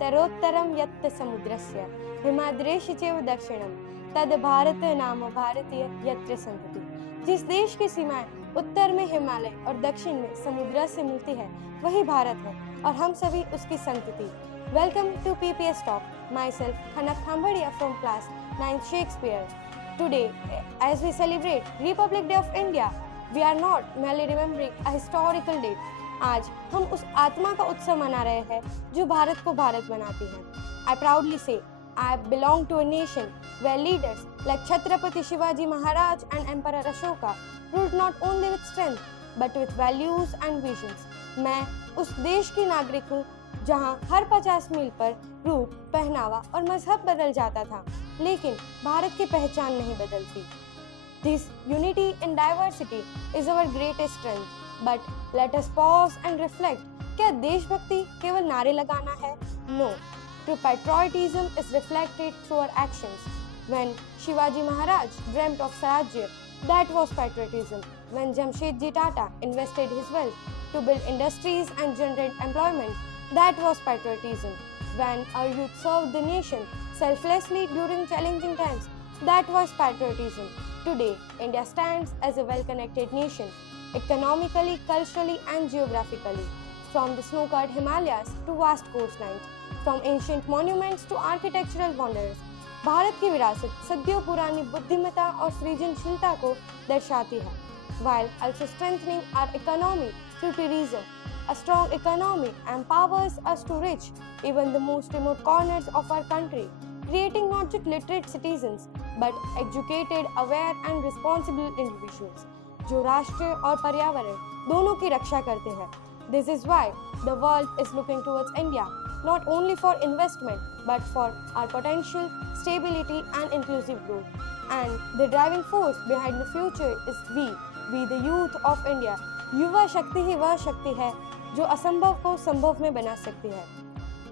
उत्तरोत्तरं यत् समुद्रस्य हिमाद्रेश चैव दक्षिणं तद भारत नाम भारतीय यत्र संतति। जिस देश की सीमाएं उत्तर में हिमालय और दक्षिण में समुद्र से मिलती है वही भारत है और हम सभी उसकी संतति। Welcome to PPS talk. Myself Khanak Thambadia from class 9th Shakespeare. Today, as we celebrate Republic Day of India, we are not merely remembering a historical date. आज हम उस आत्मा का उत्सव मना रहे हैं जो भारत को भारत बनाती है। I proudly say, I belong to a nation where leaders like Chhatrapati Shivaji Maharaj and Emperor Ashoka ruled not only with strength but with values and visions. मैं उस देश की नागरिक हूँ जहाँ हर 50 मील पर रूप, पहनावा और मजहब बदल जाता था, लेकिन भारत की पहचान नहीं बदलती। This unity in diversity is our greatest strength. But let us pause and reflect. क्या देशभक्ति केवल नारे लगाना है? No. True patriotism is reflected through our actions. When Shivaji Maharaj dreamt of Swarajya, that was patriotism. When Jamshedji Tata invested his wealth to build industries and generate employment, that was patriotism. When our youth served the nation selflessly during challenging times, that was patriotism. Today, India stands as a well-connected nation, economically, culturally and geographically. From the snow-covered Himalayas to vast coastlines, from ancient monuments to architectural wonders, Bharat की विरासत सदियों पुरानी बुद्धिमत्ता और सृजनशीलता को दर्शाती है, while also strengthening our economy through tourism. A strong economy empowers us to reach even the most remote corners of our country, creating not just literate citizens but educated, aware and responsible individuals जो राष्ट्र और पर्यावरण दोनों की रक्षा करते हैं. This is why the world is looking towards India, not only for investment but for our potential, stability and inclusive growth. And the driving force behind the future is we the youth of India. युवा शक्ति ही वह शक्ति है जो असंभव को संभव में बना सकती है.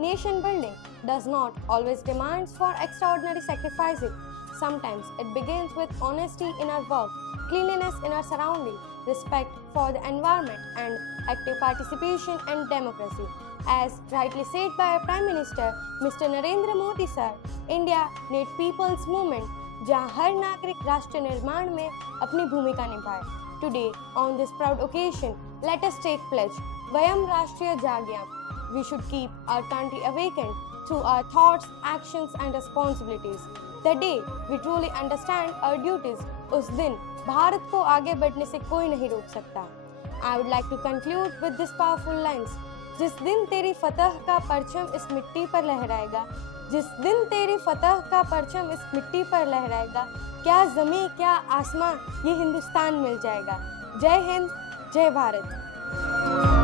Nation building does not always demands for extraordinary sacrifices. Sometimes it begins with honesty in our work, cleanliness in our surroundings, respect for the environment, and active participation in democracy. As rightly said by our Prime Minister, Mr. Narendra Modi sir, India needs people's movement, जहाँ हर नागरिक राष्ट्र निर्माण में अपनी भूमिका निभाए. Today, on this proud occasion, let us take pledge. Vayam Rashtriya Jagyam. We should keep our country awakened through our thoughts, actions, and responsibilities. The day we truly understand our duties, उस दिन भारत को आगे बढ़ने से कोई नहीं रोक सकता. I would like to conclude with this powerful lines. जिस दिन तेरी फतह का परचम इस मिट्टी पर लहराएगा, जिस दिन तेरी फतह का परचम इस मिट्टी पर लहराएगा, क्या ज़मीं क्या आसमां ये हिंदुस्तान मिल जाएगा. जय हिंद, जय भारत.